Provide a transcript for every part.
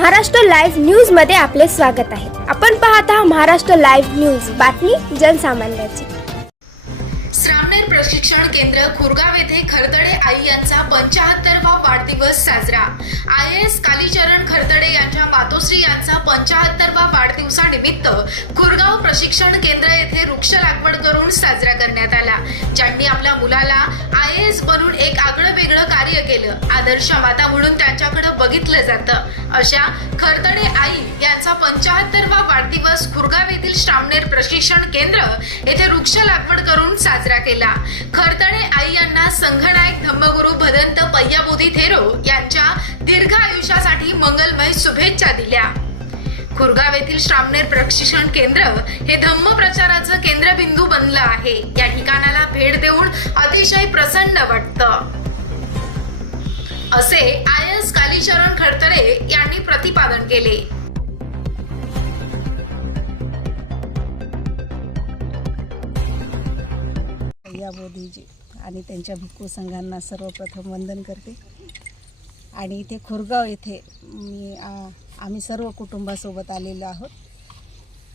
Maharashtra live न्यूजमध्ये आपले स्वागत आहे. आपण पाहत आहात महाराष्ट्र लाईव्ह न्यूज. बातमी जनसामान्याची. श्रामनेर प्रशिक्षण केंद्र खुरगाव येथे खरतडे आई यांचा पंचाहत्तरवा वाढदिवस साजरा. आय एस कालीचरण खरतडे यांच्या मातोश्री यांचा पंचाहत्तरवा वाढदिवसानिमित्त खुरगाव प्रशिक्षण केंद्र येथे वृक्ष लागवड करून साजरा करण्यात आला. ज्यांनी आपल्या मुलाला आय एस बनून एक आगळं चांगलं कार्य केलं. आदर्श माता म्हणून त्यांच्याकडे बघितलं जातं. अशा खरतडे आई यांचा पंचाहत्तरवा वाढदिवस खुरगाव येथील श्रामनेर प्रशिक्षण केंद्र येथे वृक्ष लागवड करून साजरा केला. खरतडे आई यांना संघनायक धम्मगुरु भदंत पय्याबोधी थेरो यांच्या दीर्घ आयुष्यासाठी मंगलमय शुभेच्छा दिल्या. खुरगाव येथील श्रामनेर प्रशिक्षण केंद्र हे धम्म प्रचाराचं केंद्रबिंदू बनलं आहे. या ठिकाणाला भेट देऊन अतिशय प्रसन्न वाटतं. असे आय एस कालीचरण खडतरे यांनी प्रतिपादन केले. बोधीजी आणि त्यांच्या भिक्खू संघांना सर्वप्रथम वंदन करते. आणि इथे खुरगाव येथे मी आम्ही सर्व कुटुंबासोबत आलेलो आहोत.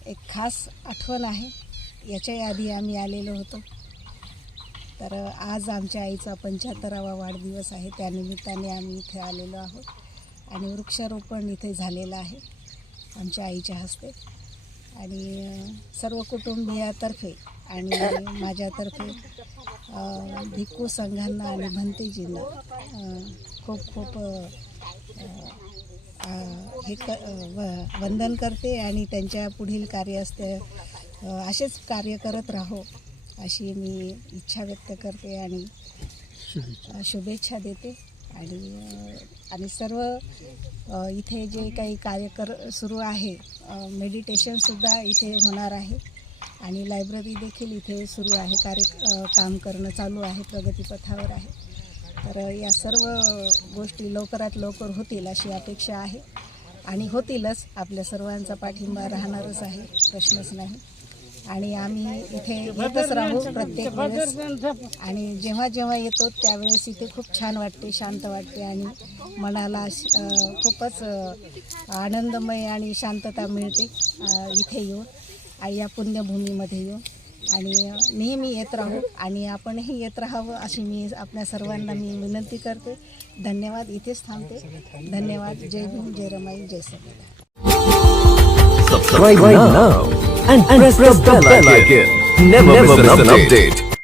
एक खास आठवण आहे. याच्या आधी आम्ही आलेलो होतो. तर आज आमच्या आईचा पंच्याहत्तरावा वाढदिवस आहे. त्यानिमित्ताने आम्ही इथे आलेलो आहोत आणि वृक्षारोपण इथे झालेलं आहे आमच्या आईच्या हस्ते. आणि सर्व कुटुंबियातर्फे आणि माझ्यातर्फे भिक्खू संघांना आणि भंतेजींना खूप खूप हे क व- वंदन करते आणि त्यांच्या पुढील कार्यास असते. असेच कार्य करत राहो. अशी मी इच्छा व्यक्त करते आणि शुभेच्छा. देते. आणि आणि सर्व इथे जे काही कार्य कर सुरू आहे मेडिटेशनसुद्धा इथे होणार आहे. आणि लायब्ररी देखील इथे सुरू आहे. कार्य काम करणं चालू आहे. प्रगतीपथावर आहे. तर या सर्व गोष्टी लवकरात लवकर होतील अशी अपेक्षा आहे. आणि होतीलच. आपल्या सर्वांचा पाठिंबा राहणारच आहे. प्रश्नच नाही. आणि आम्ही इथे येतच राहू प्रत्येक वेळेस. आणि जेव्हा जेव्हा येतो त्यावेळेस इथे खूप छान वाटते शांत वाटते आणि मनाला खूपच आनंदमय आणि शांतता मिळते इथे येऊन आणि या पुण्यभूमीमध्ये येऊन. आणि नेहमी येत राहू आणि आपणही येत राहावं अशी मी आपल्या सर्वांना मी विनंती करते. धन्यवाद. इथेच थांबते. धन्यवाद. जय भीम जय रमाई जय संविधान and, and press, press the, the bell icon. Never, Never miss an update. update.